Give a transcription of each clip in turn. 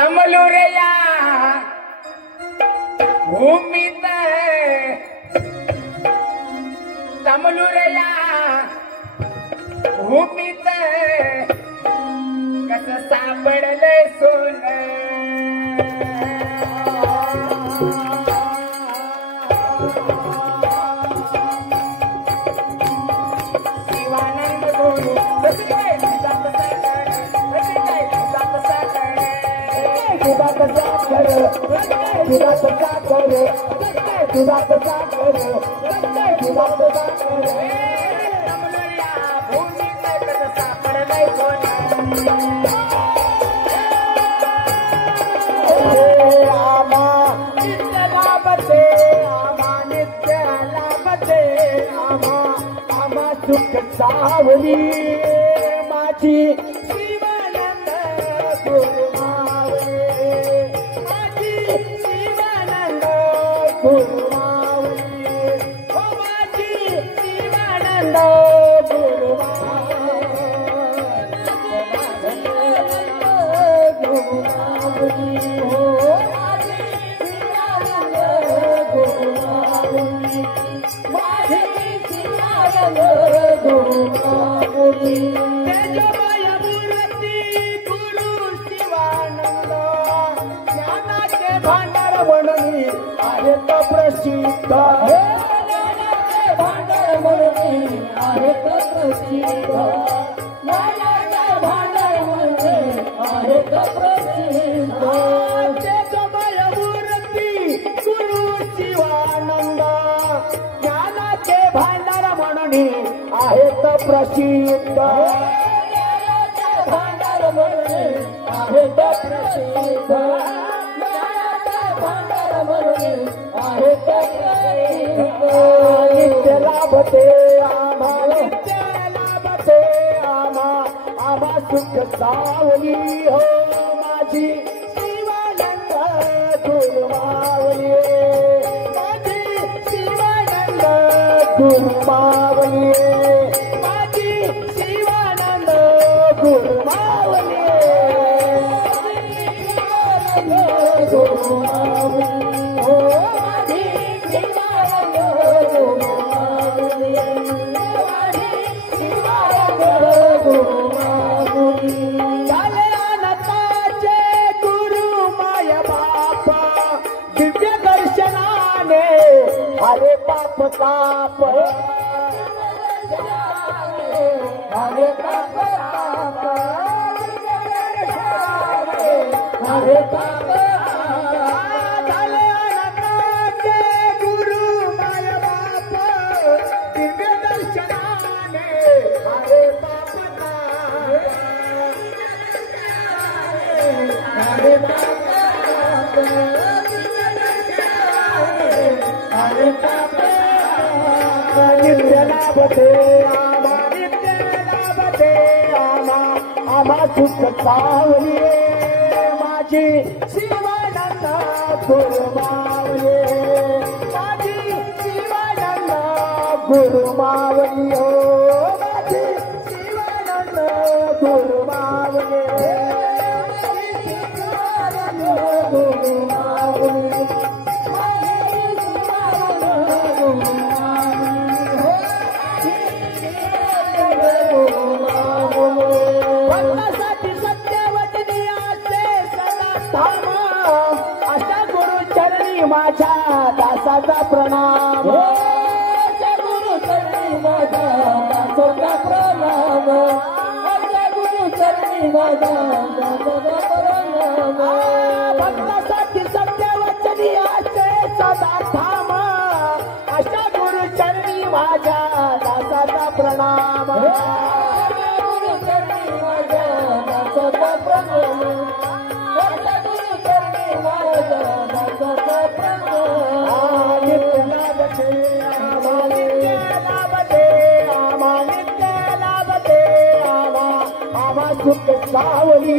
तमलुरया भूमीत तमलुरया भूमीत कस सापडले सोनं सावली माझी शिवानंद गुरुमावली माझी शिवानंद गुरुमावली हो माझी शिवानंद गुरुमावली हो माझी शिवानंद गुरुमावली माझी शिवानंद तेजोमय मूर्ती गुरु शिवानंद ज्ञानाचे भांडार म्हणून आहेत प्रसिद्ध ज्ञानाचे भांडार म्हणून आहेत प्रसिद्ध ज्ञानाचे भांडार म्हणून आहेत प्रसिद्ध तेजोमय मूर्ती गुरु शिवानंद ज्ञानाचे भांडार म्हणून आहेत प्रसिद्ध भांडार म्हणून आहेत प्रसिद्ध भांडार म्हणून आहेत प्रसिद्ध नित्य लाभते आम्हाला नित्य लाभते आम्हा सुख सावली हो माझी शिवानंद गुरुमावली माझी शिवानंद गुरुमावली हरे पाप ताप हरे पाप ताप हरे पाप गुरु माय बाप दिव्य दर्शनाने हरे पाप हरे पाप नित्य लाभते आम्हा सुख सावली माझी शिवानंद गुरुमावली माझी शिवानंद गुरुमावली हो माझी शिवानंद गुरुमावली गुरुमावली भक्तासाठी सत्यवचनी असते सदा धाम अशा गुरुचरणी माझ्या दासाचा प्रणाम अशा गुरुचरणी माझ्या दासाचा प्रणाम अशा गुरुचरणी माझ्या दासाचा प्रणाम भक्तासाठी सत्यवचनी असते सदा धाम अशा गुरुचरणी माझ्या दासाचा प्रणाम सुख सावली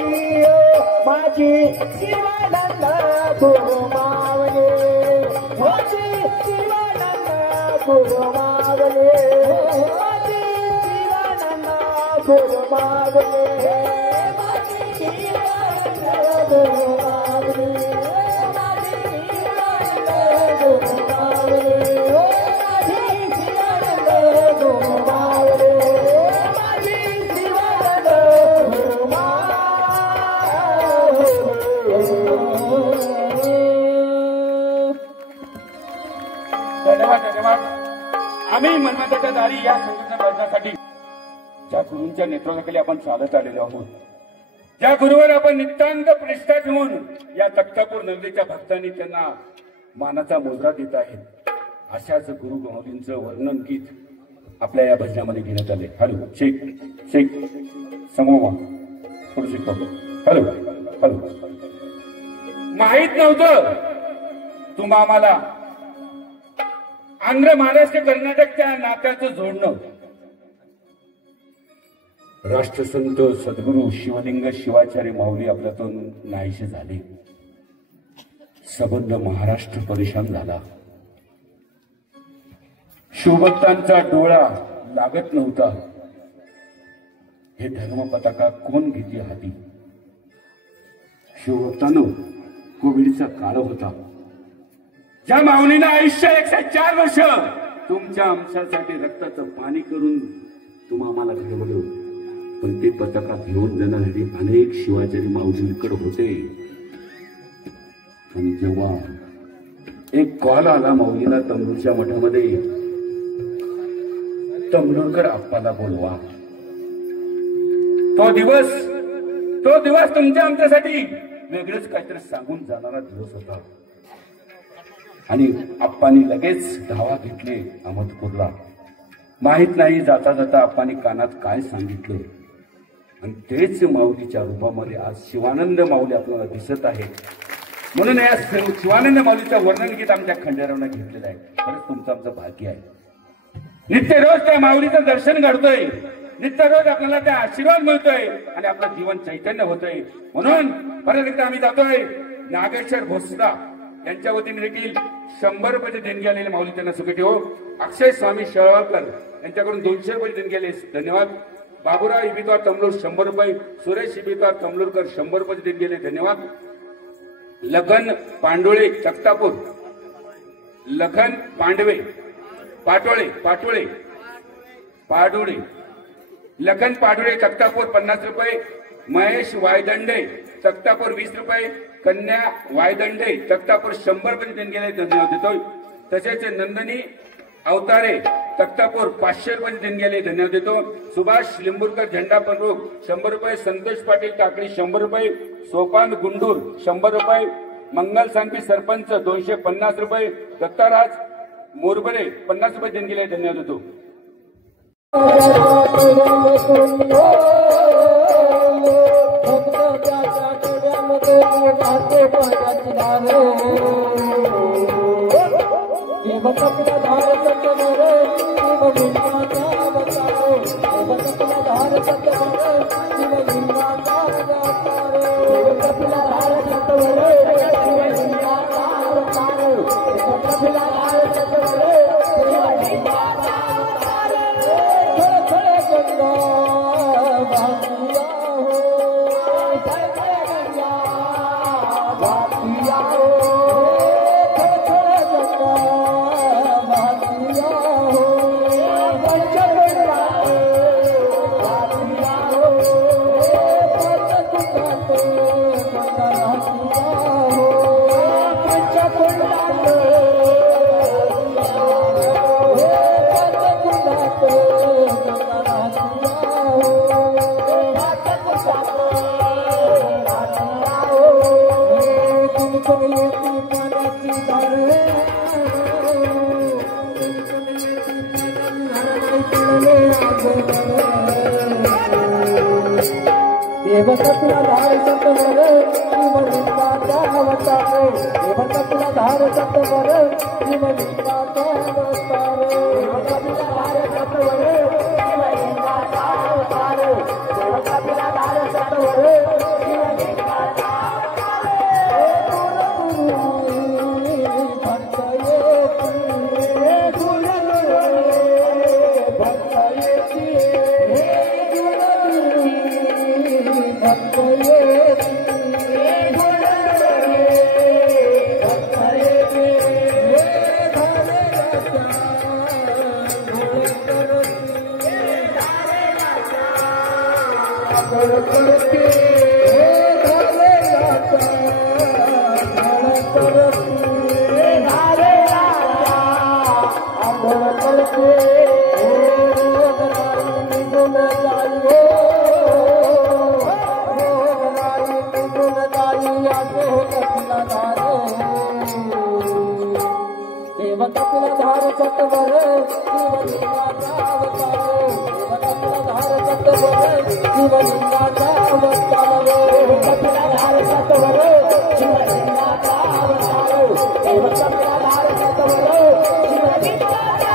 माझी शिवानंद गुरुमावली माझी शिवानंद गुरुमावली माझी शिवानंद गुरुमावली माझी शिवानंद गुरुमावली धन्यवाद धन्यवाद. आम्ही मन्मथाच्या दारी या संघटना प्रयत्नासाठी ज्या गुरूंच्या नेतृत्वाखाली आपण चालत आलेलो आहोत, ज्या गुरुवर आपण नितांत प्रतिष्ठा ठेवून या तख्तापूर नगरीच्या भक्तांनी त्यांना मानाचा मुजरा देत आहेत, अशाच गुरु माऊलींचं वर्णन गीत आपल्या या भजनामध्ये घेण्यात आले. हॅलो शेख शेख समोमा थोडं शिकवतो. Hello hello. माहित नव्हतं तुम्हा आम्हाला आंध्र महाराष्ट्र कर्नाटकच्या नात्याचं जोडणं. राष्ट्रसंत सद्गुरू शिवलिंग शिवाचार्य माऊली आपल्यातून नाहीसे झाले. सबंध महाराष्ट्र परेशान झाला. शिवभक्तांचा डोळा लागत नव्हता. हे धर्म पताका कोण घेते हाती. शिवभक्तांनो, कोविडचा काळ होता. ज्या माऊलीनं आयुष्य 104 वर्ष तुमच्या आमच्यासाठी रक्ताचं पाणी करून तुम्हा आम्हाला घडवलं, पण ते पताका घेऊन जाण्यासाठी अनेक शिवाचार्य माऊलींकडे होते. आणि जेव्हा एक कॉल आला माऊलीला तंबूरच्या मठामध्ये, तमलूरकर आप्पाला बोलवा. तो दिवस तुमच्या आमच्यासाठी वेगळंच काहीतरी सांगून जाणारा दिवस होता. आणि आप्पांनी लगेच धावा घेतले अहमदपूरला. माहित नाही जाता जाता आप्पांनी कानात काय सांगितलं. आणि तेच माऊलीच्या रूपामध्ये आज शिवानंद माऊली आपल्याला दिसत आहे. म्हणून या शिवानंद माऊलीचं वर्णन गीत आमच्या खंडेरावनं घेतलेलं आहे. खरंच तुमचं आमचं भाग्य आहे. नित्य रोज त्या माऊलीचं दर्शन घडतोय, नित्य रोज आपल्याला त्या आशीर्वाद मिळतोय आणि आपलं जीवन चैतन्य होतंय. म्हणून परत एकदा आम्ही जातोय नागेश्वर भोसला यांच्या वतीने देखील 100 रुपयाचे देणगी आलेले माऊली त्यांना सुखी ठेवो. अक्षय स्वामी शेळवळकर यांच्याकडून 200 रुपये देणगी आले, धन्यवाद. बाबूराव इबितवार तमलूर 100 रुपये, सुरेश इबितवार तमलूरकर 100 रुपये देणगी आले, धन्यवाद. लखन पांडुळे तख्तापूर, लखन पांडवे पाटोळे पाटोळे पाडुळे लखन पाडुळे तख्तापूर 50 रुपये, महेश वायदंडे तख्तापूर 20 रुपये, कन्या वायदंडे तख्तापूर 100 रुपये देणगी आले, धन्यवाद देतोय. तसेच नंदनी अवतारे तख्तापूर 500 रुपये देणगी आले, धन्यवाद देतो. सुभाष लिंबूरकर झेंडा पंरुख 100 रुपये, संतोष पाटील टाकळी 100 रुपये, सोपान गुंडूर 100 रुपये, मंगल सांगवी सरपंच 250 रुपये, दत्ताराज मोरबरे 50 रुपये देणगी आले, धन्यवाद देतो. Yeah. धार सतवर शिवलिंगाचा अवतार धार सतवर शिवलिंगाचा अवतार धार सतवर शिवलिंगाचा अवतार धार सतवर शिवलिंगाचा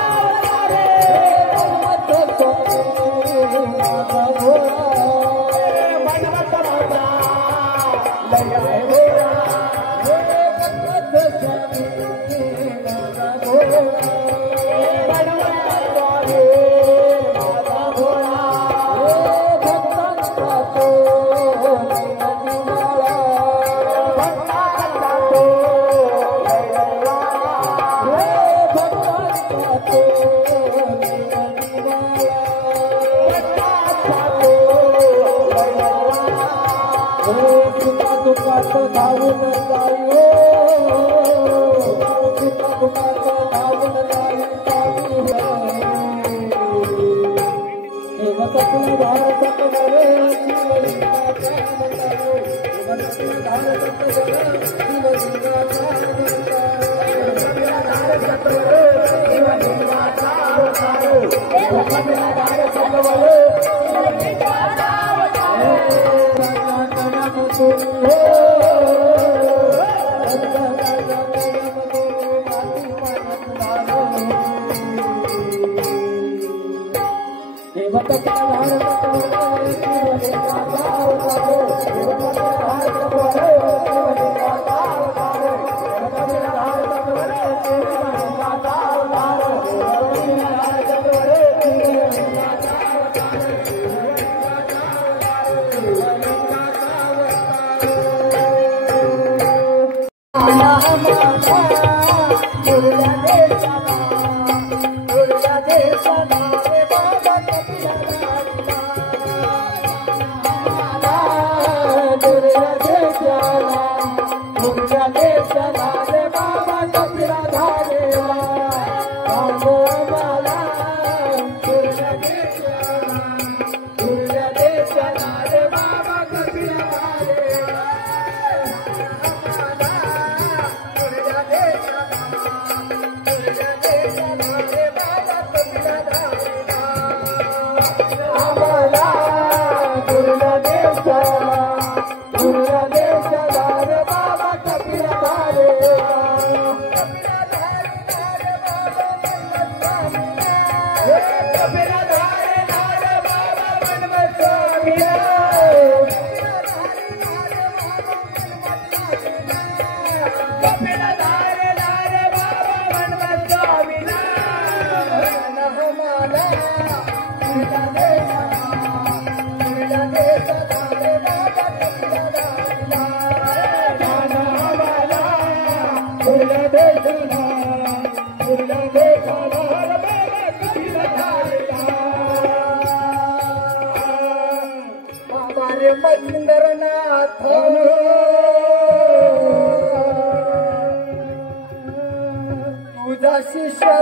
तुझा शिष्य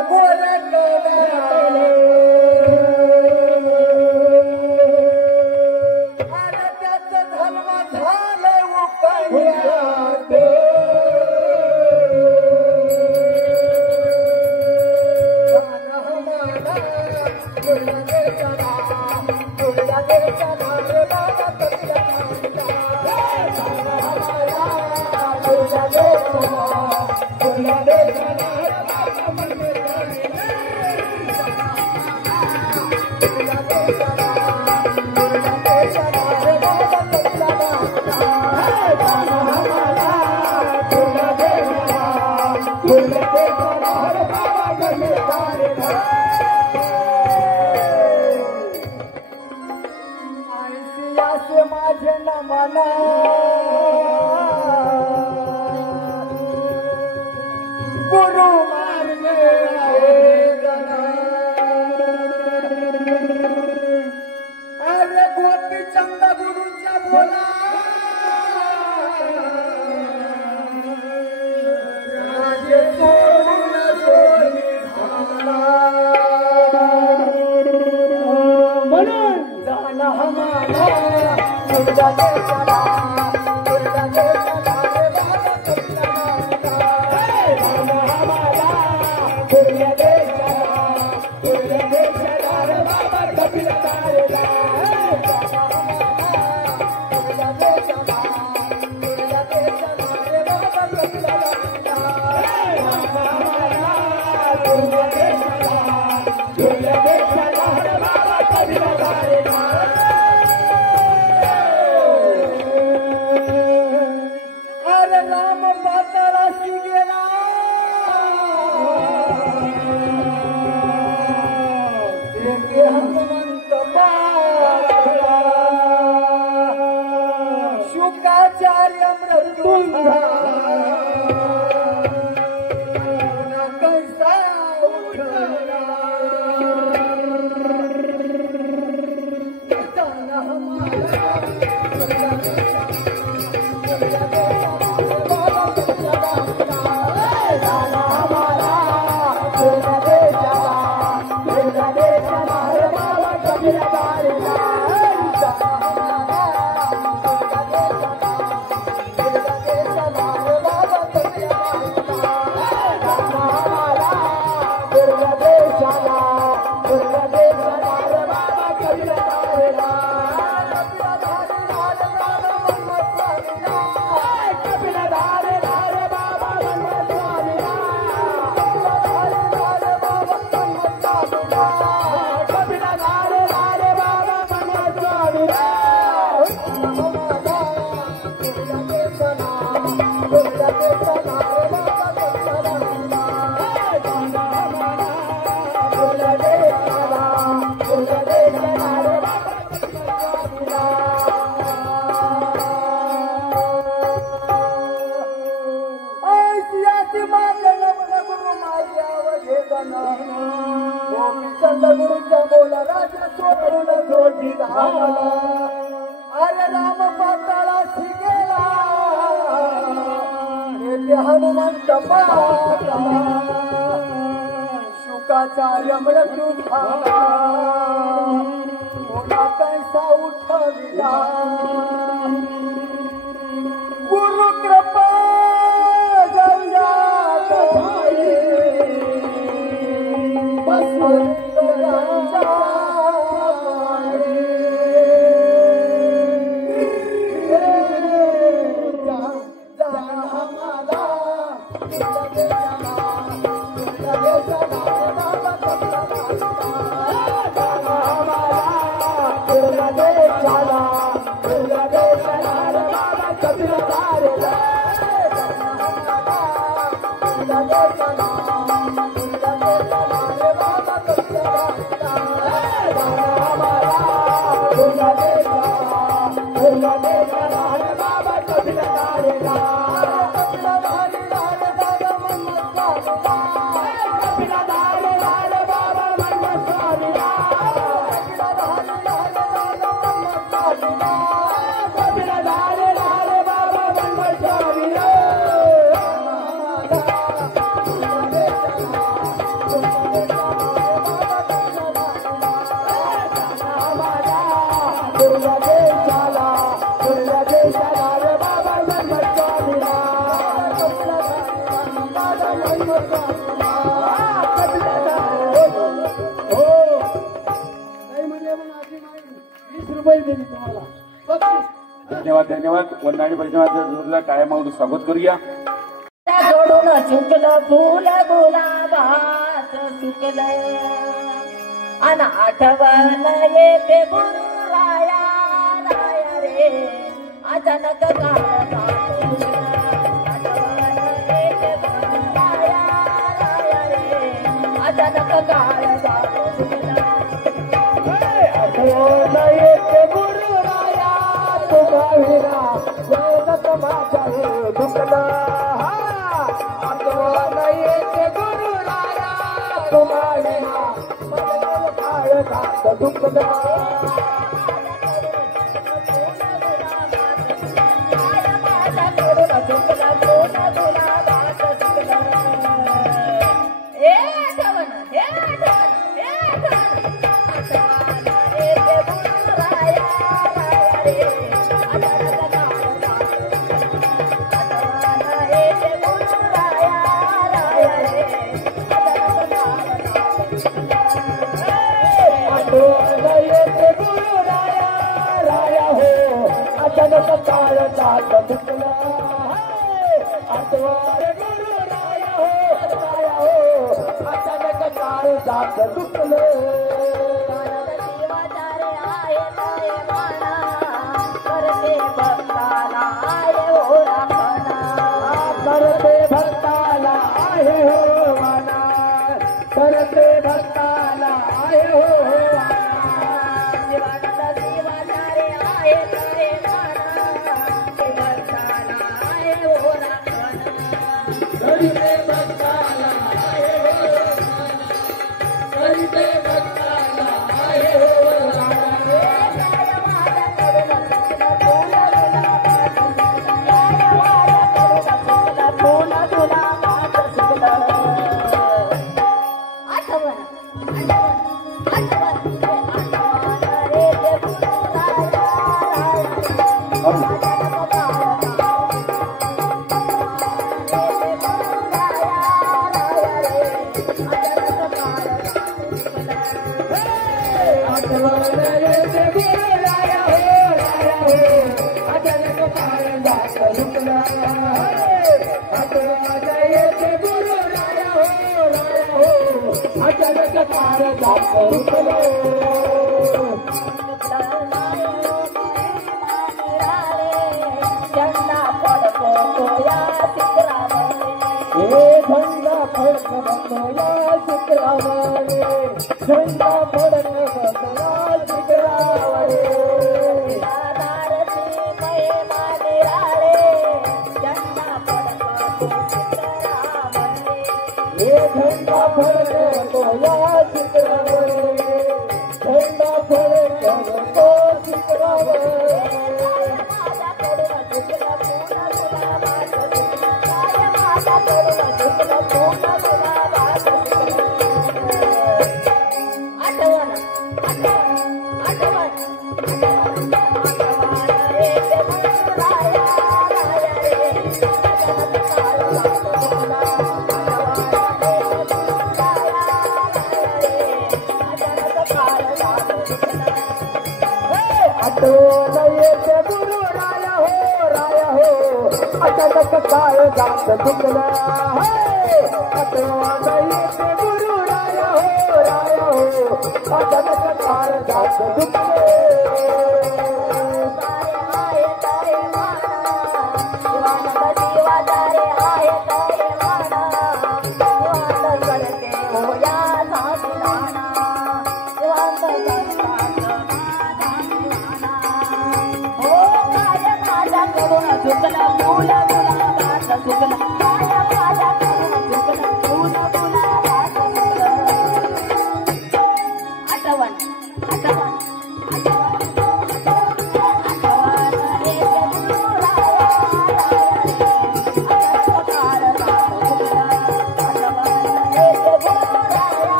माझे न मना गुरु मार्गे अरे गोपी चंद गुरुच्या बोला राजे सोडून सोडी म्हणून जाण हमारा तुझ्या देशाला राम पाताळाशी गेला ते हनुमंत पाताळा शुकाचार्य मृत्यू कैसा उठला गुरुच्या बोला राजा सोडून जोडी धावला अरे राम पाताळाशी गेला ते हनुमंत पाताळा शुकाचार्य मृत्यू झाला मोठा कैसा उठविला गुरु कृपा धन्यवाद धन्यवाद. वंदाणी भजनाचं जोरदार टाळ्या मारून स्वागत करूया. सोडून चुकलं फुल गुलाबाच सुकलं अन आठवण येते गुरु राया राया रे अचानक काळ आठवण येते गुरु राया राया रे अचानक काळ आठवण येते गुरु राया तुम्हाला जगत माझा दुखला आठवण येते गुरु राया तुम्हाला काय घात दुखला कार जात रुकले झंडा फडको या चित्रावर हे झंडा फडकवतो या चित्रावर झंडा फडकवतो या चित्रावर हे झंडा फडकवतो या चित्रावर झंडा फडकवतो चित्रावर अचानक काय जात दुखला गुरु राया हो अचानक काय जात दुखले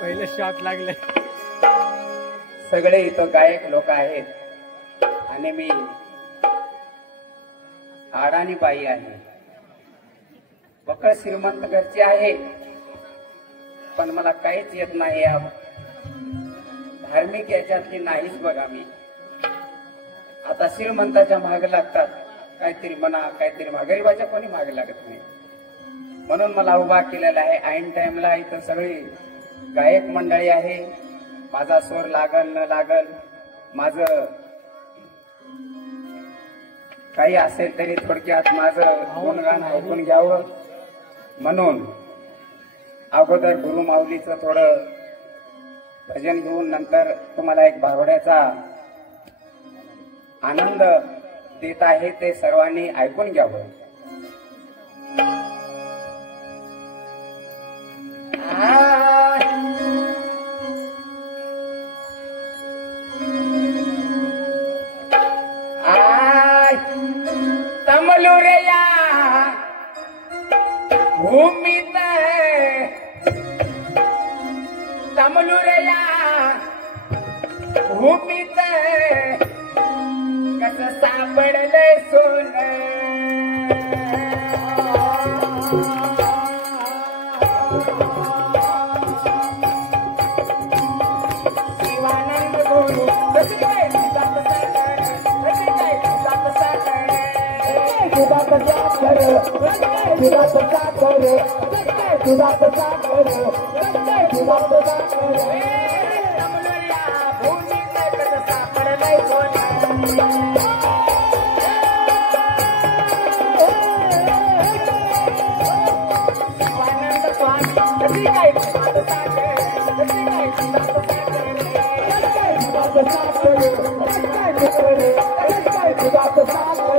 पहिले शॉट लागले. सगळे इथं गायक लोक आहेत आणि मी अडाणी बाई आहे. बकळ श्रीमंत घरची आहे, पण मला काहीच येत नाही. धार्मिक याच्यातली नाहीच बघा मी. आता श्रीमंताच्या मागे लागतात, काहीतरी म्हणा काहीतरी गरीबाच्या कोणी मागे लागत नाही. म्हणून मला उभा केलेला आहे. ऐन टाइमला इथं सगळी गायक मंडळी आहे. माझा स्वर लागल न लागल, माझं काही असेल तरी थोडक्यात माझं गुणगान ऐकून घ्यावं म्हणून अगोदर गुरु माऊलीचं थोडं भजन घेऊन नंतर तुम्हाला एक भावड्याचा आनंद देत आहे, ते सर्वांनी ऐकून घ्यावं. तमलुरया भूमीत तमलुरया भूमीत शिवानंद गुरु कशी काय दुधात साखर, कशी काय दुधात साखर, दुधात साखर, दुधात साखर, दुधात साखर, दुधात साखर. रमणल्या भूमीत कसं सापडलंय सोनं. शिवानंद स्वामी कशी काय दुधात साखर, कशी काय दुधात साखर, दुधात साखर, दुधात साखर.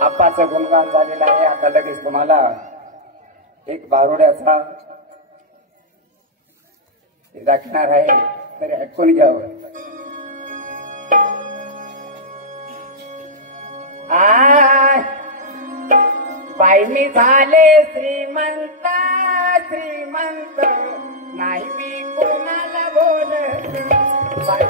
आप्पाचं गुणगान झालेलं आहे. आता लगेच तुम्हाला एक बारुड्याचा दाखणार आहे, तरी ऐकून घ्यावं. बाई मी झाले श्रीमंत, श्रीमंत नाही मी कोणाला बोलत. बाई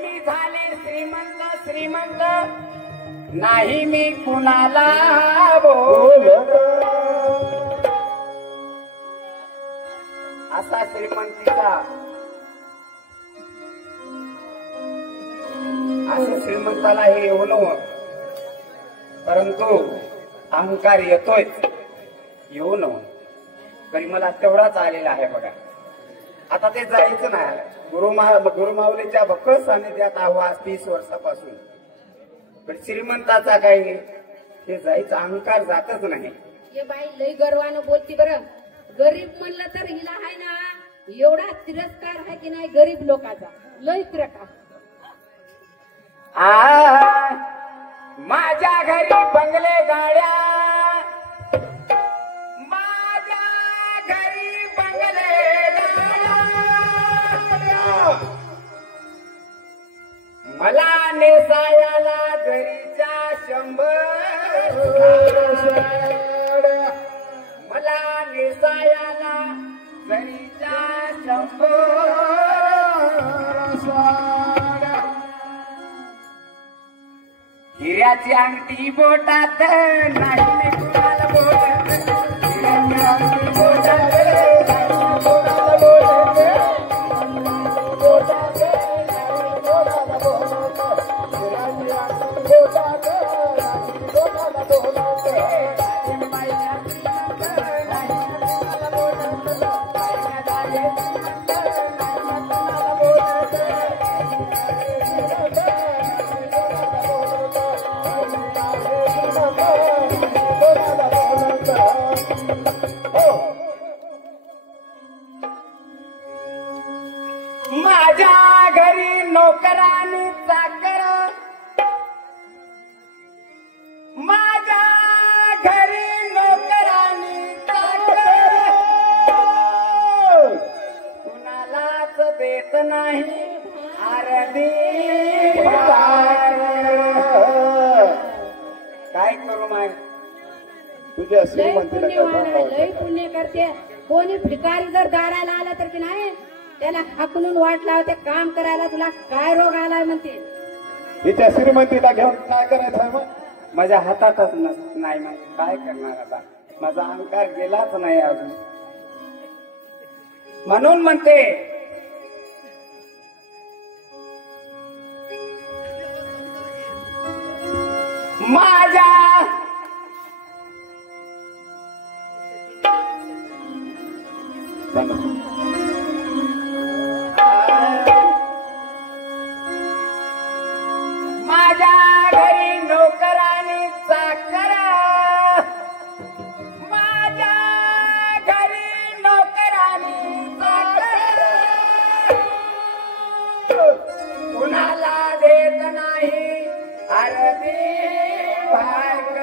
मी झाले श्रीमंत, श्रीमंत नाही मी कुणाला बोलत. असा श्रीमंतीचा, असं श्रीमंताला हे येऊ नव, परंतु अहंकार येतोय, येऊ नव. तरी मला तेवढाच आलेला आहे बघा. आता ते जायचं नाही. गुरुमाऊलीच्या भक्कळ सानिध्यात आवाज 30 वर्षापासून. पण श्रीमंताचा काही हे जायचा अहंकार जातच नाही. ये बाई लई गर्वानं बोलती बरं. गरीब म्हणलं तर हिला आहे ना एवढा तिरस्कार आहे की नाही गरीब लोकांचा, लई तिरका. माझ्या घरी बंगले गाड्या, माझ्या घरी बंगले गाड्या, मला नेसायाला घरीच्या 100, मला नेसायाला घरीच्या 100. हिऱ्याची अंगठी बोटात नाही मी कुणाला बोलत, हिऱ्याची अंगठी बोटात नाही मी कुणाला बोलत, बोटात नाही कोणाला बोलत, हिऱ्याची अंगठी बोटात नाही कोणाला बोलत, बाईला श्रीमंत नाही कुणाला बोलत, बाईला झाले श्रीमंत नाही कुणाला बोलत. माझ्या घरी नोकरानी चाकर, माझ्या घरी नोकरानी चाकर, कुणालाच देत नाही आरती. काय करू माय तुझ्या लई श्रीमंतीला पुण्यवान, लई पुण्य करते. कोणी भिकारी जर दाराला आला तर की नाही त्याला हाकलून वाट लावते काम करायला. तुला काय रोग आलाय म्हणते. हिच्या श्रीमंतीला घेऊन काय करायचं मग? माझ्या हातातच नाही. मग काय करणार आता? माझा अहंकार गेलाच नाही अजून. म्हणून म्हणते माझ्या माझ्या घरी नोकरानी चाकर, माझ्या घरी नोकरानी चाकर, कुणाला देत नाही आरती भाग,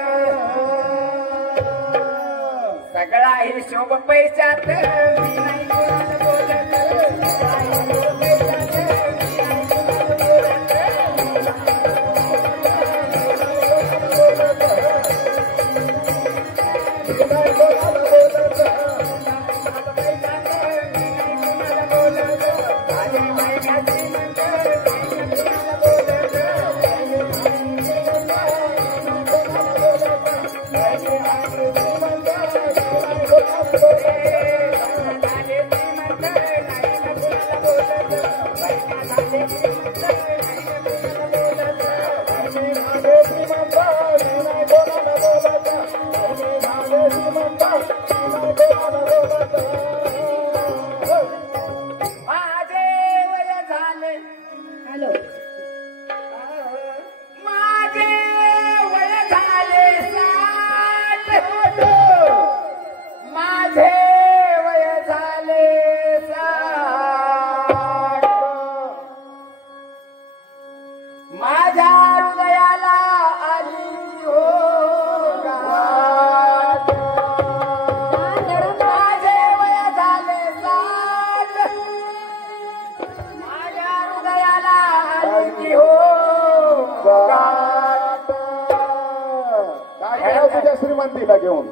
सगळा हिशोब पैशात मी नाही कोणाला बोलत, सगळा हिशोब पैशात मी नाही कोणाला बोलत. हॅलो माझे वय झाले 60, माझे वय झाले 60, माझ्या हृदयाला आली हो गाठ. माझे वय झाले 60, माझ्या हृदयाला आली हो गाठ. काय करावं तुझ्या श्रीमंतीला घेऊन?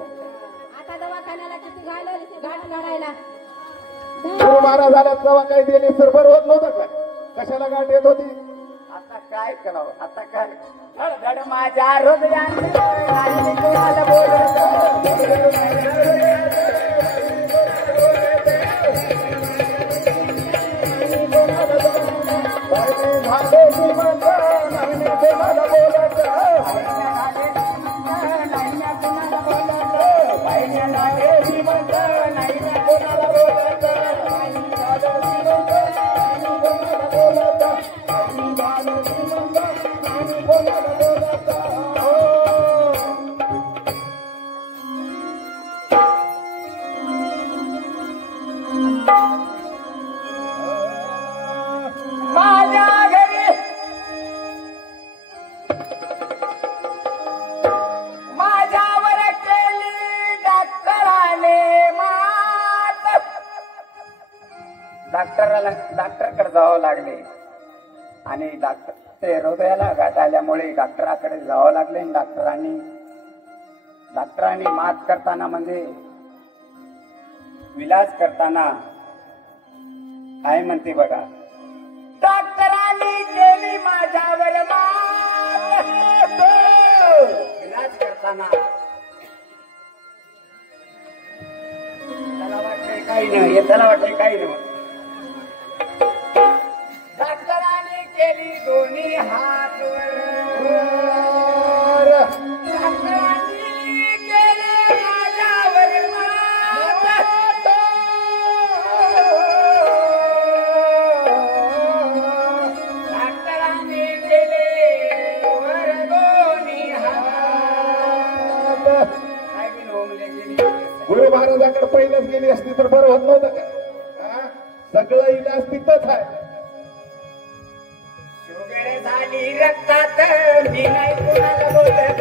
आता दवाखान्याला किती घालवली ते गाठ काढायला. गुरु महाराज झाल्यात तेव्हा काही दिली सर बरं होत नव्हतं का? कशाला गाठ येत होती? आता काय करावं? आता काय धडधड माझ्या हृदयात नाही कोणाला माझ्या घरी माझ्यावर केली डॉक्टराने मात. डॉक्टरकडे जावं लागले आणि डॉक्टर ते हृदयाला गाठ आल्यामुळे डॉक्टराकडे जावं लागले. डॉक्टरांनी मात करताना म्हणजे विलाज करताना काय म्हणते बघा, डॉक्टरांनी केली माझ्यावर मात. इलाज करताना त्याला वाटले काही नाही, त्याला वाटले काही नाही. डॉक्टरांनी केली दोन्ही हात वर, डॉक्टरांनी केली माझ्यावर मात. डॉक्टरांनी केले वर दोन्ही हात. काय बी नोंदले गेली. गुरु महाराजाकडे पहिलेच गेली असती तर बरं होत नव्हतं का? हा? सगळं इलाज तिथंच आहे. शुगर झाली रक्तात मी नाही कोणाला बोलत,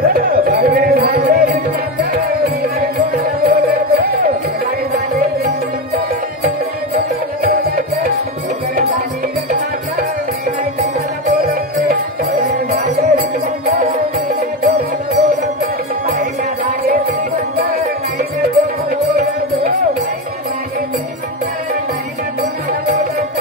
शुगर झाली रक्तात मी नाही कोणाला बोलत, शुगर झाली शुगर झाली रक्तात मी नाही कोणाला बोलत, शुगर झाली बाईला झाले श्रीमंत नाही ना कोणाला बोलत, बाईला झाले श्रीमंत नाही ना कोणाला बोलत.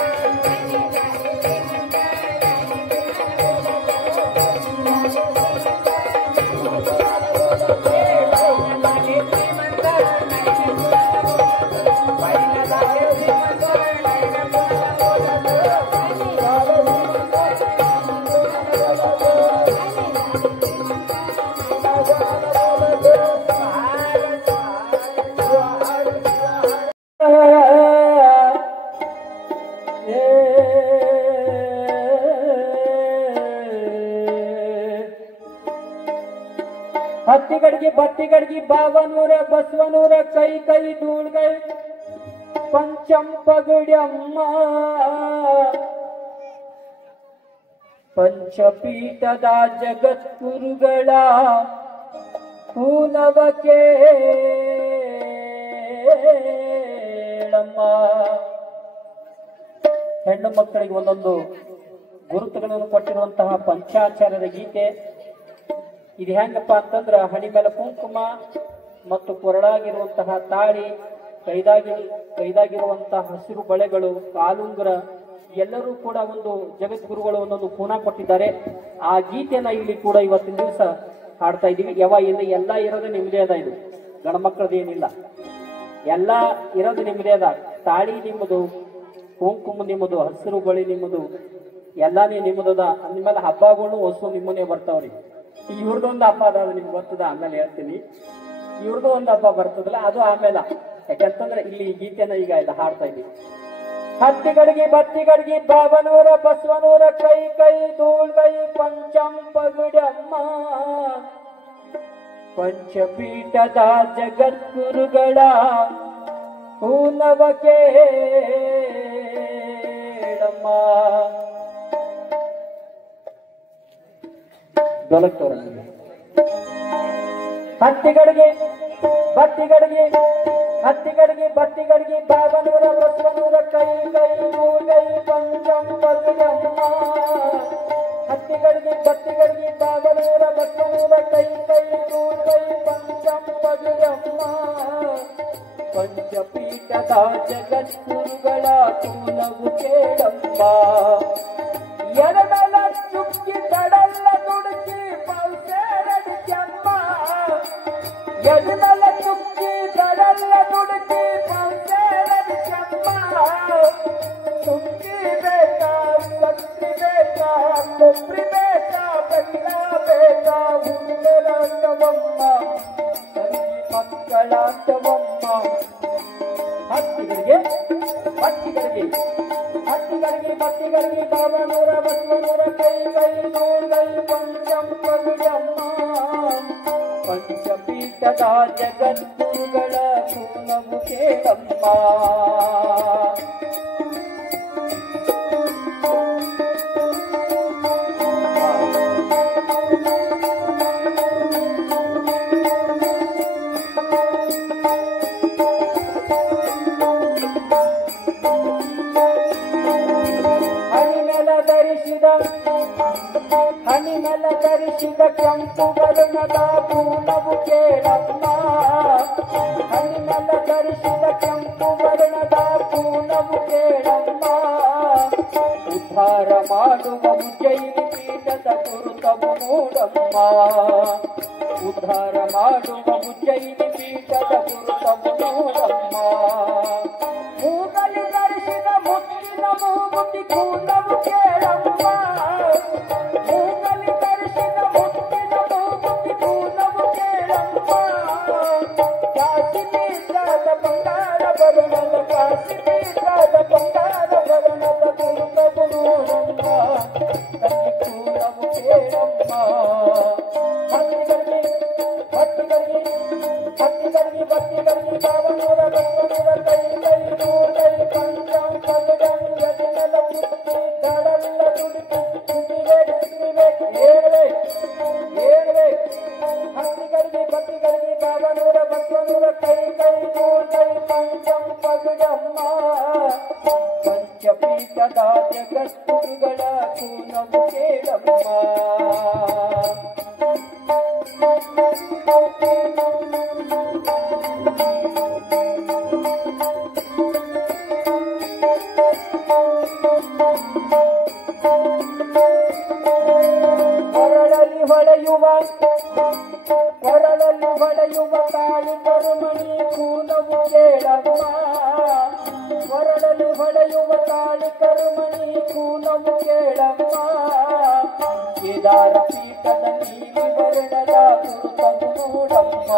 ಹತ್ತಿಗಡಿಗೆ ಬತ್ತಿಗಡಿಗೆ ಬಾವನೂರ ಬಸವನೂರ ಕೈ ಕೈ ಧೂಳ್ಗೈ ಪಂಚಂಪಗುಡ್ಯಮ್ಮ ಪಂಚಪೀಠದ ಜಗದ್ಗುರುಗಳ ಹೂನವ ಕೇಳಮ್ಮ. ಹೆಣ್ಣು ಮಕ್ಕಳಿಗೆ ಒಂದೊಂದು ಗುರುತುಗಳನ್ನು ಕೊಟ್ಟಿರುವಂತಹ ಪಂಚಾಚಾರ್ಯರ ಗೀತೆ ಇದು. ಹೆಂಗಪ್ಪ ಅಂತಂದ್ರ ಹಣಿ ಮೇಲೆ ಕುಂಕುಮ ಮತ್ತು ಕೊರಳಾಗಿರುವಂತಹ ತಾಳಿ, ಕೈದಾಗಿರುವಂತಹ ಹಸಿರು ಬಳೆಗಳು, ಕಾಲುಂಗುರ ಎಲ್ಲರೂ ಕೂಡ ಒಂದು ಜಗದ್ಗುರುಗಳು ಒಂದೊಂದು ಕೂನ ಕೊಟ್ಟಿದ್ದಾರೆ. ಆ ಗೀತೆಯನ್ನ ಇಲ್ಲಿ ಕೂಡ ಇವತ್ತಿನ ದಿವಸ ಹಾಡ್ತಾ ಇದ್ದೀವಿ. ಇಲ್ಲಿ ಎಲ್ಲ ಇರೋದು ನಿಮ್ಮದೇ ಅದ. ಇದು ಗಣಮಕ್ಕಳದೇನಿಲ್ಲ, ಎಲ್ಲ ಇರೋದು ನಿಮ್ಮದೇ ಅದ. ತಾಳಿ ನಿಮ್ಮದು, ಕುಂಕುಮ ನಿಮ್ಮದು, ಹಸಿರು ಬಳಿ ನಿಮ್ಮದು, ಎಲ್ಲಾನೇ ನಿಮ್ಮದದ. ಅಂದ್ಮೇಲೆ ಹಬ್ಬಗಳು ಹೊಸ ನಿಮ್ಮನೆ ಬರ್ತಾವ್ರಿ. ಇವ್ರದೊಂದು ಹಬ್ಬ ಅದ, ನಿಮ್ಗೆ ಗೊತ್ತದ, ಆಮೇಲೆ ಹೇಳ್ತೀನಿ. ಇವ್ರದ್ದು ಒಂದು ಹಬ್ಬ ಬರ್ತದಲ್ಲ, ಅದು ಆಮೇಲೆ. ಯಾಕಂತಂದ್ರೆ ಇಲ್ಲಿ ಈ ಗೀತೆನ ಈಗ ಎಲ್ಲ ಹಾಡ್ತಾ ಇದ್ದೀವಿ. ಹತ್ತಿಗಡಿಗೆ ಬತ್ತಿಗಡಿಗೆ ಬಾವನೂರ ಬಸವನೂರ ಕೈ ಕೈ ಧೂಳ್ಗೈ ಪಂಚಂಪಗುಡ್ಯಮ್ಮ ಪಂಚಪೀಠದ ಜಗದ್ಗುರುಗಳ ಹೂನವ ಕೇಳಮ್ಮ. ಹತ್ತಿಗಡಿಗೆ ಬತ್ತಿಗಡಿಗೆ ಹತ್ತಿಗಡಿಗೆ ಬತ್ತಿಗಡಿಗೆ ಬಾವನೂರ ಬಸವನೂರ ಕೈ ಕೈ ಧೂಳ್ಗೈ ಪಂಚಂಪಗುಡ್ಯಮ್ಮ ಹತ್ತಿಗಡಿಗೆ ಬತ್ತಿಗಡಿಗೆ ಬಾವನೂರ ಬಸವನೂರ ಕೈ ಕೈ ಧೂಳ್ಗೈ ಪಂಚಂಪಗುಡ್ಯಮ್ಮ ಪಂಚಪೀಠದ ಜಗದ್ಗುರುಗಳ ಹೂನವ ಕೇಳಮ್ಮ. ಎರಡಲ ಚುಕ್ಕಿ ತಡಲ್ಲ ದುಡುಕಿ ಪೌಸೇರಡಿಕೆಮ್ಮ ಎಡಲ ಚುಕ್ಕಿ ತಡಲ್ಲ ದುಡುಕಿ ಪೌಸೇರಡಿಕೆಮ್ಮ. ಸುಕ್ಕಿ ಬೇಕಾ ಸಕ್ರಿ ಬೇಕಾ ಕೊಬ್ಬರಿ ಬೇಕಾ ಬೆಲ್ಲ ಬೇಕಾ ಉಂಡರಾಟವಮ್ಮ ತಂಗಿ ಮಕ್ಕಳಾಟವಮ್ಮ. ಹತ್ತಿಗಡಿಗೆ ಬತ್ತಿಗಡಿಗೆ ಹತ್ತಿಗಡಿಗೆ ಬತ್ತಿಗಡಿಗೆ ಬಾವನೂರ ಬಸವನೂರ ಕೈ ಕೈ ಧೂಳ್ಗೈ ಪಂಚಂಪಗುಡ್ಯಮ್ಮ ಪಂಚಪೀಠದ ಜಗದ್ಗುರುಗಳ ಹೂನವ ಕೇಳಮ್ಮ. ಹಣಿಮೆಲ ಧರಿಸಿದ ಕೆಂಪು ವರ್ಣದ ಹೂನವ ಕೇಳಮ್ಮ ಹಣಿಮೆಲ ಧರಿಸಿದ ಕೆಂಪು ವರ್ಣದ ಹೂನವ ಕೇಳಮ್ಮ. ಉದ್ಧಾರ ಮಾಡುವ ಉಜ್ಜಯಿನಿ ಪೀಠದ ಗುರುತವು ನೋಡಮ್ಮ ಉದ್ಧಾರ ಮಾಡುವ ಉಜ್ಜಯಿನಿ ಪೀಠದ ಗುರುತವು ನೋಡಮ್ಮ. ಮೂಗಲಿ ಧರಿಸಿದ ಮುತ್ತಿನ ಮೂಗುತಿ ಹೂನವ ಕೇಳಮ್ಮ ಮೂಗಲಿ ಧರಿಸಿದ ಮುತ್ತಿನ ಮೂಗುತಿ ಹೂನವ ಕೇಳಮ್ಮ. ಕಾಶಿಮೀರಾದ ಬಂಗಾರ ಬರಣದ ಕಾಶಿಮೀರಾದ ಬಂಗಾರ ಬರಣದ ಗುರುತವು ನೋಡಮ್ಮ ತಂಗಿ ಹೂನವ ಕೇಳಮ್ಮ. ಹತ್ತಿಗಡಿಗೆ ಬತ್ತಿಗಡಿಗೆ ಬಾವನೂರ ಬಸವನೂರ ಕೈ ಕೈ ಧೂಳ್ಗೈ ಪಂಚಂಪಗುಡ್ಯಮ್ಮ ಎಡಲ ಚುಕ್ಕಿ ತಡಲ್ಲ ದುಡುಕಿ ಸಿಗಿಬೇಕು ಏಳ್ಬೇಕು. ಹತ್ತಿಗಡಿಗೆ ಬತ್ತಿಗಡಿಗೆ ಬಾವನೂರ ಬಸವನೂರ ಕೈ ಕೈ ಧೂಳ್ಗೈ ಪಂಚಂಪಗುಡ್ಯಮ್ಮ ಪಂಚಪೀಠದ ಜಗದ್ಗುರುಗಳ ಹೂನವ ಕೇಳಮ್ಮ. ಕೊರಳಲ್ಲಿ ಹೊಳೆಯುವ ತಾಳಿ ಕರುಮಣಿ ಹೂನವ ಕೇಳಮ್ಮ ಕೊರಳಲ್ಲಿ ಹೊಳೆಯುವ ತಾಳಿ ಕರುಮಣಿ ಹೂನವ ಕೇಳಮ್ಮ. ಕೇದಾರ ಪೀಠದ ನೀಲಿ ವರ್ಣದ ಗುರುತವು ನೋಡಮ್ಮ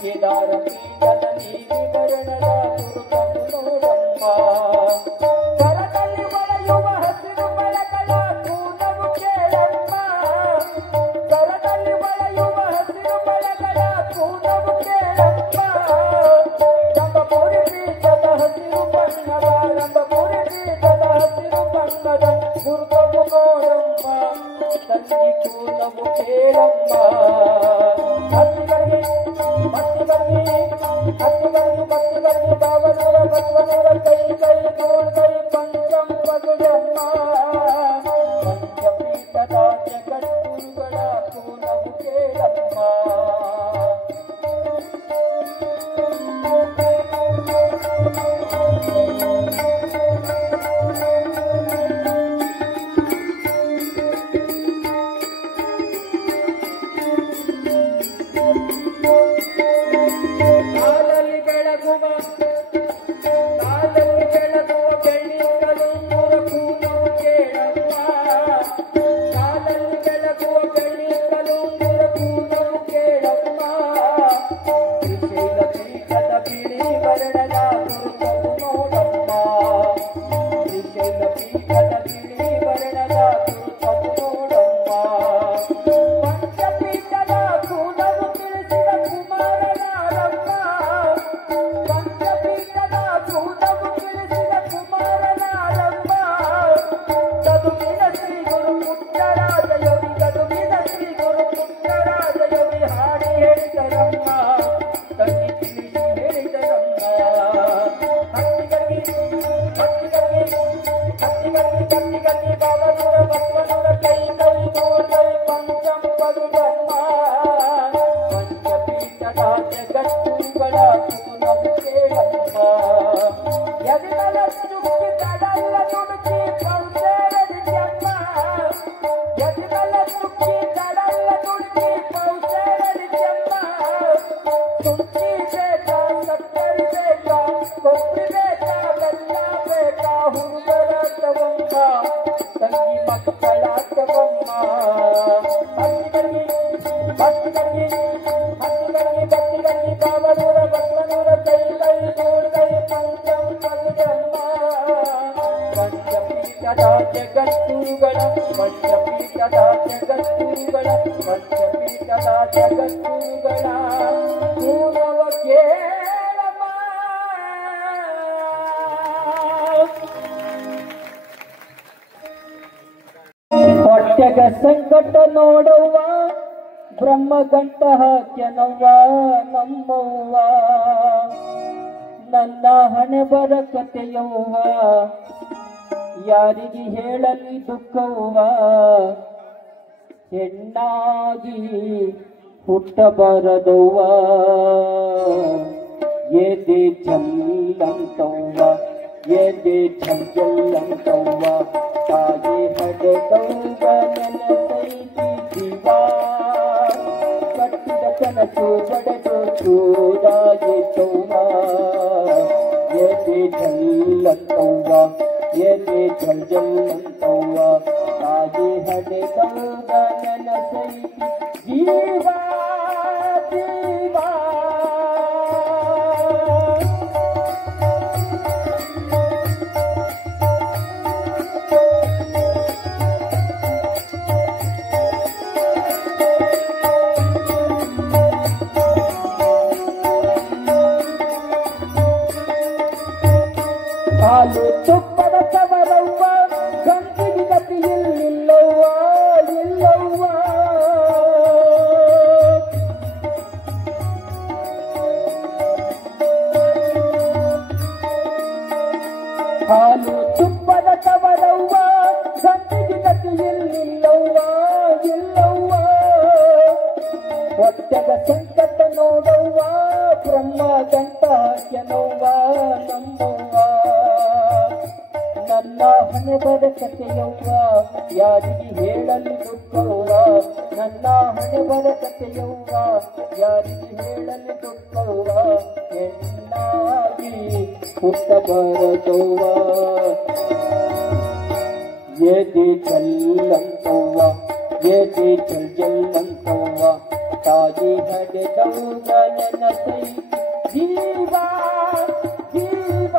ಕೇದಾರ ಪೀಠದ ನೀಲಿ ವರ್ಣದ ಗುರುತವು ನೋಡಮ್ಮ. ಕರದಲ್ಲಿ ಹೊಳೆಯುವ ಹಸಿರು ಬಳೆಗಳ ಹೂನವ ಕೇಳಮ್ಮ ಕರದಲ್ಲಿ ಹೊಳೆಯುವ ಹಸಿರು ಕೂಲವು ನೋಡಮ್ಮ ತಂಗಿ ಕೂಲವು ಕೇಳಮ್ಮ ಹತ್ತಿಗಳಿಗೆ ಬಾಬನೂರ ಬಸವನೂರ ಕೈ ಕೈ ಗೋಳ್ ಕೈ ಪಂಚಂ ಪಗುಡಮ್ಮ ಪಂಚಪೀಠದ ಜಗದ್ಗುರುಗಳ ಕೂಲವು ಕೇಳಮ್ಮ ಕಾಲಲ್ಲಿ ಬೆಳಗುವ ಬೆಳ್ಳಿಗಳು ಮೂರ ಕೂಲವು ಕೇಳಮ್ಮ ಕಾಲಲ್ಲಿ ಬೆಳಗುವ ಬೆಳ್ಳಿಗಳು ಮೂರ ಕೂಲವು ಕೇಳಮ್ಮ ಶ್ರೀಶೈಲ ಪೀಠದ ಬಿಳಿ ವರ್ಣದ ಗುರುತವು ನೋಡಮ್ಮ ಶ್ರೀಶೈಲ ಪೀಠದ ಬಿಳಿ ವರ್ಣದ ಗುರುತವು ನೋಡಮ್ಮ ಪಂಚಪೀಠದ ಕೂಲವು ತಿಳಿಸಿದ ಕುಮಾರನಾರಮ್ಮ ಪಂಚಪೀಠದ ಕೂಲವು ತಿಳಿಸಿದ ಕುಮಾರನಾರಮ್ಮ ಗದುಗಿನ ಶ್ರೀ ಗುರು ಪುಟ್ಟರಾಜ ಯೋಗಿ ಗದುಗಿನ ಶ್ರೀ ಗುರು ಪುಟ್ಟರಾಜ ಯೋಗಿ ಹಾಡಿ ಹೇಳಿದರಮ್ಮ ತಂಗಿ ತಿಳಿಸಿ ಹೇಳಿದರಮ್ಮ ಹತ್ತಿಗಲ್ಲಿ ಬಾಬನೂರ ಬಸವನೂರ ಕೈ ಕೈ ಗೋಳ್ ಕೈ ಪಂಚಂ ಪಗುಡಮ್ಮ ಪಂಚಪೀಠದ ಜಗದ್ಗುರುಗಳ ಕೂಲವು ಕೇಳಮ್ಮ ಎದಿನಲ ಚುಕ್ಕಿ ತಡಲ್ಲ ನುಡುಕಿ ಪೌಸೇರದಿದ್ಯಮ್ಮ ಎದಿನಲ ಚುಕ್ಕಿ ತಡಲ್ಲ ನುಡುಕಿ ಪೌಸೇರದಿದ್ಯಮ್ಮ ಸುಂಕಿ ಬೇಕಾ ಸಕ್ಕರೆ ಬೇಕಾ ಕೊಬ್ಬರಿ ಬೇಕಾ ಬೆಲ್ಲ ಬೇಕಾ ಹುಡುಗರ ತಗೊಂಬ ತಂಗಿ ಮಕ್ಕಳ ತಗೊಂಬ ಹತ್ತಿಗಲ್ಲಿ ಬಾಬನೂರ ಬಸವನೂರ ಕೈ ಕೈ ಗೋಳ್ ಕೈ ಪಂಚಂ ಪಗುಡಮ್ಮ ಪಂಚಪೀಠದ ಜಗದ್ಗುರುಗಳ ಕೂಲವ ಕೇಳಮ್ಮ ಹೊಟ್ಟೆಗ ಸಂಕಟ ನೋಡವ್ವ ಬ್ರಹ್ಮಗಂಟ ಹಾಕ್ಯನವ್ವ ನಮ್ಮವ್ವ ನನ್ನ ಹಣೆ ಬರ ಕಥೆಯವ್ವ ಯಾರಿಗೆ ಹೇಳಲಿ ದುಃಖವ್ವ ಹೆಣ್ಣಾಗಿ ಹುಟ್ಟಬರದವ್ವ ಎದೆ ಚಲ್ಲಂತವ್ವ ಎದೆ ಚಲ್ಲಂತವ್ವ ತಾಯಿ ಹಡೆದವ್ವ ನೆನಸೈತಿ ಜೀವ ಕಟ್ಟಿದ ಕನಸು ಬಡೆದು ಚೂರಾಯಿತವ್ವ ಎದೆ ಚಲ್ಲಂತವ್ವ ಎದೆ ಚಲ್ಲಂತವ್ವ ತಾಯಿ ಹಡೆದವ್ವ ನೆನಸೈತಿ ಜೀವ ಜೀವ ಹಾಲು ತುಪ್ಪದ ತವರವ್ವ ಗಂಜಿಗೆ ಗತಿ ಇಲ್ಲವ್ವ ಇಲ್ಲವ್ವ ಹಾಲು ತುಪ್ಪದ ತವರವ್ವ ಗಂಜಿಗೆ ಗತಿ ಇಲ್ಲವ್ವ ಇಲ್ಲವ್ವ ಹೊಟ್ಟೆಗ ಸಂಕಟ ನೋಡವ್ವ ಬ್ರಹ್ಮ ಗಂಟ ಹಾಕ್ಯನವ್ವ ನಮ್ಮವ್ವ ನನ್ನ ಹಣೆ ಬರ ಕಥೆಯವ್ವ ಯಾರಿಗೆ ಹೇಳಲು ದುಃಖವ್ವ ನನ್ನ ಹಣೆ ಬರ ಕಥೆಯವ್ವ ಯಾರಿಗೆ ಹೇಳಲು ದುಃಖವ್ವ ಹೆಣ್ಣಾಗಿ ಹುಟ್ಟಬರದವ್ವ ಎದೆ ಚಲ್ಲಂತವ್ವ ಎದೆ ಚಲ್ಲಂತವ್ವ ತಾಯಿ ಹಡೆದವ್ವ ನೆನಸೈತಿ ಜೀವ ಜೀವ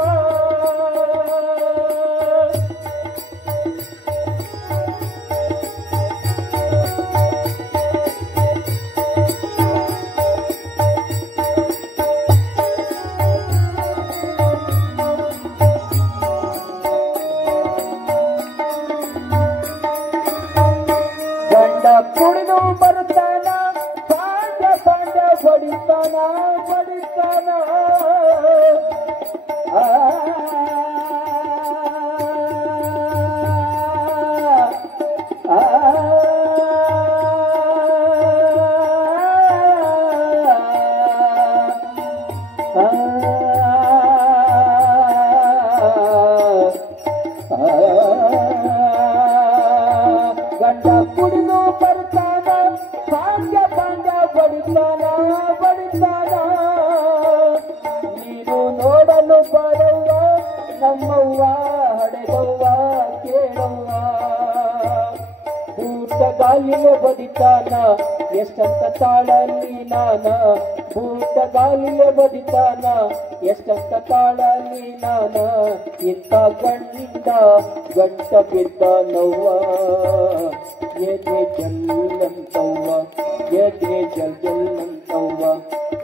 ಬೂಟ ಗಾಳಿಲೆ ಬಡಿತಾನ ಎಷ್ಟಂತ ತಾಳಲಿ ನಾನ ಬೂಟ ಗಾಳಿಲೆ ಬಡಿತಾನ ಎಷ್ಟಂತ ತಾಳಲಿ ನಾನ ಇಂಥ ಗಂಟ ಬಿದ್ದ ನೋವ ಎದೆ ಜಲ್ಲಂತವ್ವ ಎದೆ ಜಲ್ಲಂತವ್ವ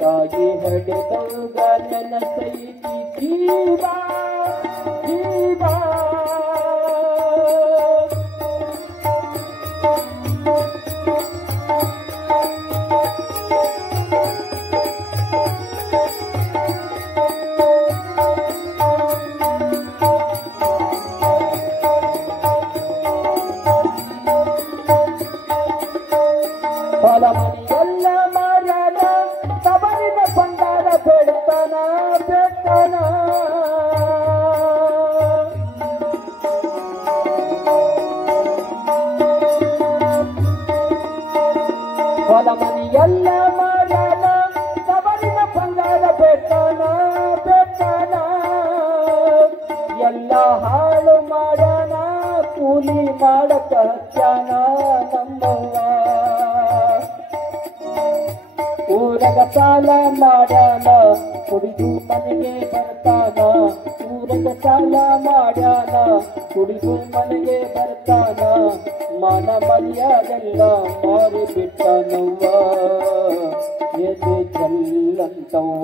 ತಾಯಿ ಹಡೆದವ್ಗ ನೆನಸೈತಿ ಜೀವ ಜೀವ ಹೊಲಮನೆಯೆಲ್ಲ ಮಾರಾಟ ತವರಿನ ಬಂಗಾರ ಬೇಡ್ತಾನ ಹೊಲಮನೆಯೆಲ್ಲ ಮಾರಾಟ ತವರಿನ ಬಂಗಾರ ಬೇಡ್ತಾನ ಎಲ್ಲ ಹಾಳು ಮಾಡೋಣ ಕೂಲಿ ಮಾಡಕ ಹಚ್ಚಾನ ನಮ್ಮವ್ವ ಊರಗ ಸಾಲ ಮಾಡ್ಯಾನ ಕುಡಿದು ಮನೆಗೆ ಬರ್ತಾನ ಊರಗ ಸಾಲ ಮಾಡ್ಯಾನ ಕುಡಿದು ಮನೆಗೆ ಬರ್ತಾನ ಮಾನ ಮರ್ಯಾದೆಲ್ಲ ಮಾರಿ ಬಿಟ್ಟನವ್ವ ಎದೆ ಜಲ್ಲಂತವ್ವ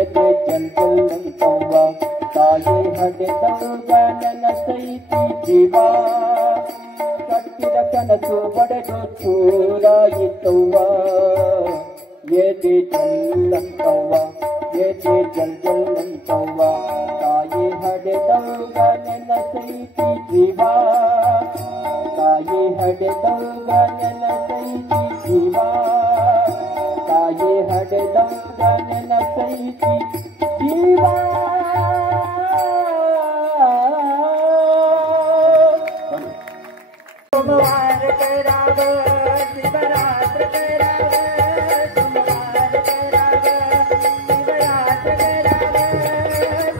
ಎದೆ ಜಲ್ಲಂತವ್ವ ತಾಯಿ ಹಡೆದವ್ಗ ನೆನಸೈತಿ ಜೀವ ಕಟ್ಟಿದ ಕನಸು ಬಡೆದು ಚೂರಾಯಿತವ್ವ ಎದೆ ಜಲ್ಲಂತವ್ವ ಎದೆ ಜಲ್ಲಂತವ್ವ ತಾಯಿ ಹಡೆದವ್ಗ ನೆನಸೈತಿ ಜೀವ ತಾಯಿ ಹಡೆದವ್ಗ ನೆನಸೈತಿ ಜೀವ ತಾಯಿ ಹಡೆದವ್ಗ ನೆನಸೈತಿ ಜೀವ सोमवार कराव शिवरात्र कराव सोमवार कराव शिवरात्र कराव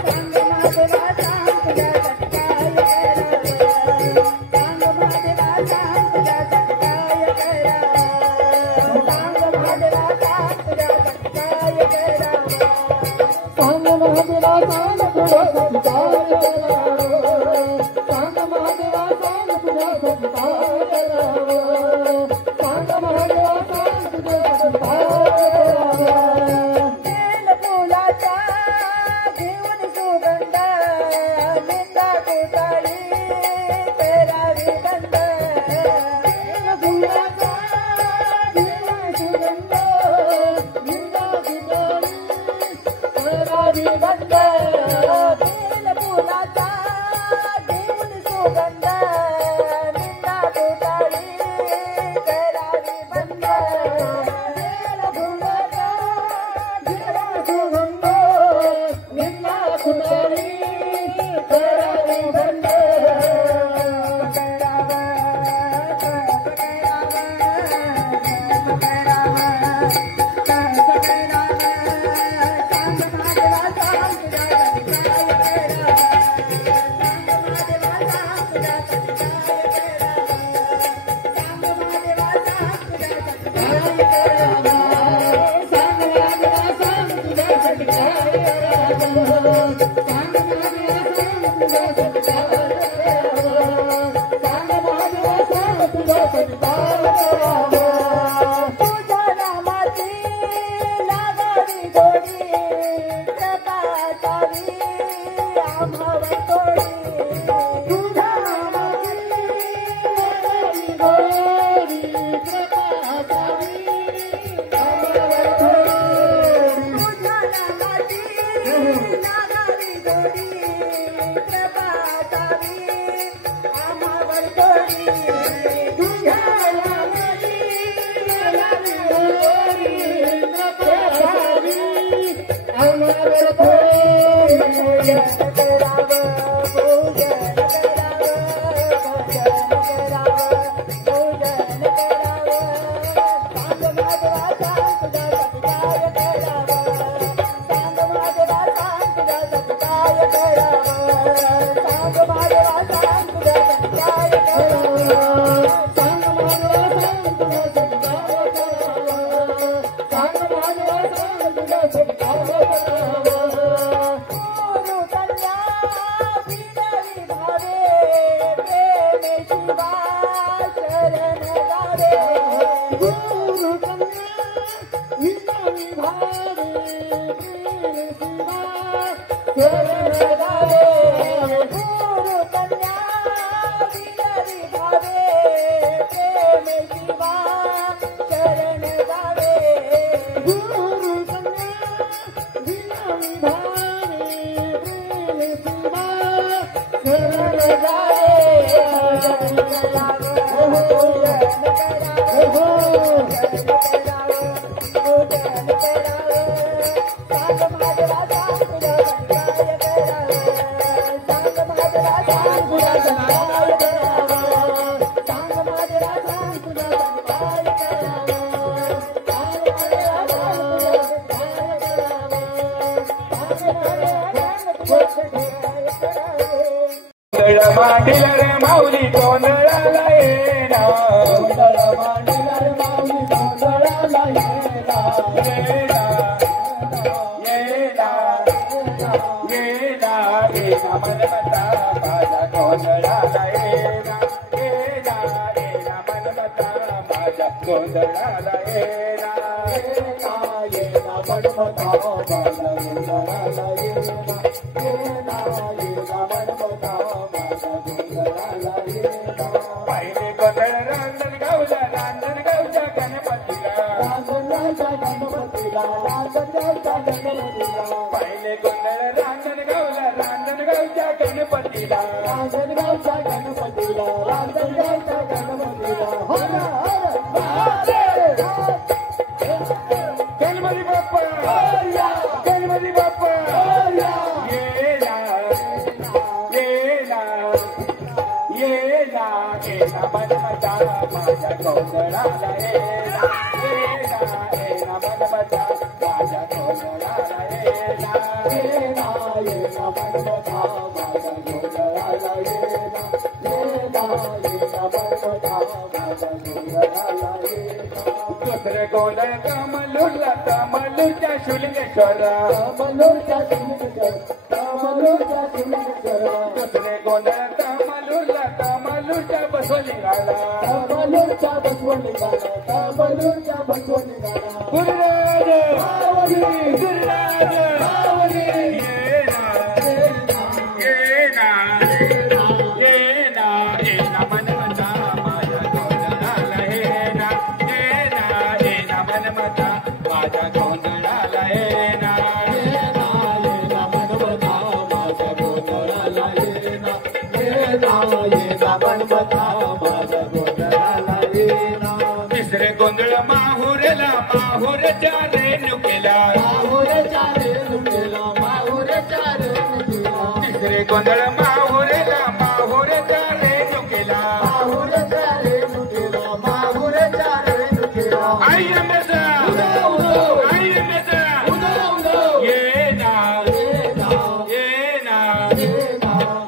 सांगमादेवा सांगजा सत्काय कराव सांगमादेवा सांगजा सत्काय कराव सांगमादेवा सांगजा सत्काय कराव सांगमादेवा सांगजा सत्काय मांडील रे माऊली गोंधळाला येना मनमता माझ्या गोंधळाला येना येना येना मनमता माझ्या गोंधळाला येना येना येना मनमता माझ्या गोंधळाला येना येना येना मनमता माझ्या गोंधळाला येना पहिले गोंधळ रांजणगावच्या गणपतीला पहिले गोंधळ रांजणगावच्या गणपतीला गणपती बाप्पा गणपती बाप्पा येना येना येना येना मनमता माझ्या गोंधळाला येना येना येना मनमता माझ्या गोंधळाला येना येना येना मनमता माझ्या गोंधळाला येना येना येना मनमता माझ्या गोंधळाला येना दुसरे गोंधळ कमलूरच्या शुलिंगेश्वरा दुसरे गोंधळ कमलूरच्या बसवलिंगाला गुरुराज गुरुराज येना येना येना मनमता माझ्या गोंधळाला येना येना येना मनमता माझ्या गोंधळाला येना येना येना मनमता माझ्या गोंधळाला येना येना येना मनमता माझ्या गोंधळाला येना तिसरे गोंधळ माहुरच्या रेणुकेला तिसरे गोंधळ माहुरच्या रेणुकेला आई अंबेचा येना येना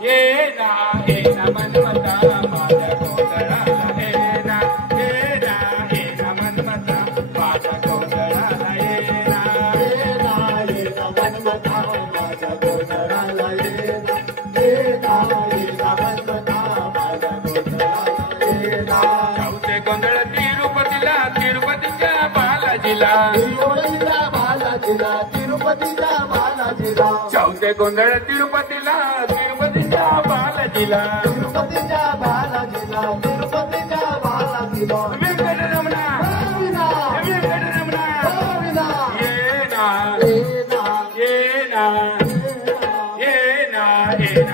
येना येना मनमता माझ्या गोंधळाला येना येना येना मनमता माझ्या गोंधळाला येना येना येना मनमता माझ्या गोंधळाला येना येना येना मनमता माझ्या गोंधळाला येना चौथे गोंधळ तिरुपतीच्या बालाजीला चौथे गोंधळ तिरुपतीच्या बालाजीला वेंकटरमणा येना येना येना येना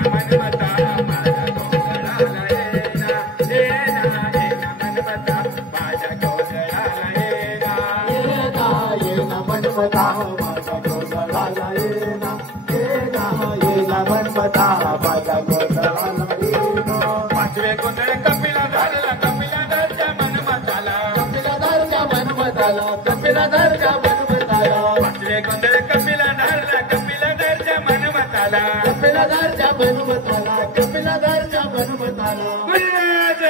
मनमता माझ्या गोंधळाला येना येना येना मनमता माझ्या गोंधळाला येना येना येना मनमता माझ्या गोंधळाला येना येना येना मनमता माझ्या गोंधळाला येना पाचवे गोंधळ कपिलाधारच्या मनमताला पाचवे गोंधळ कपिलाधारच्या मनमताला गुरुराज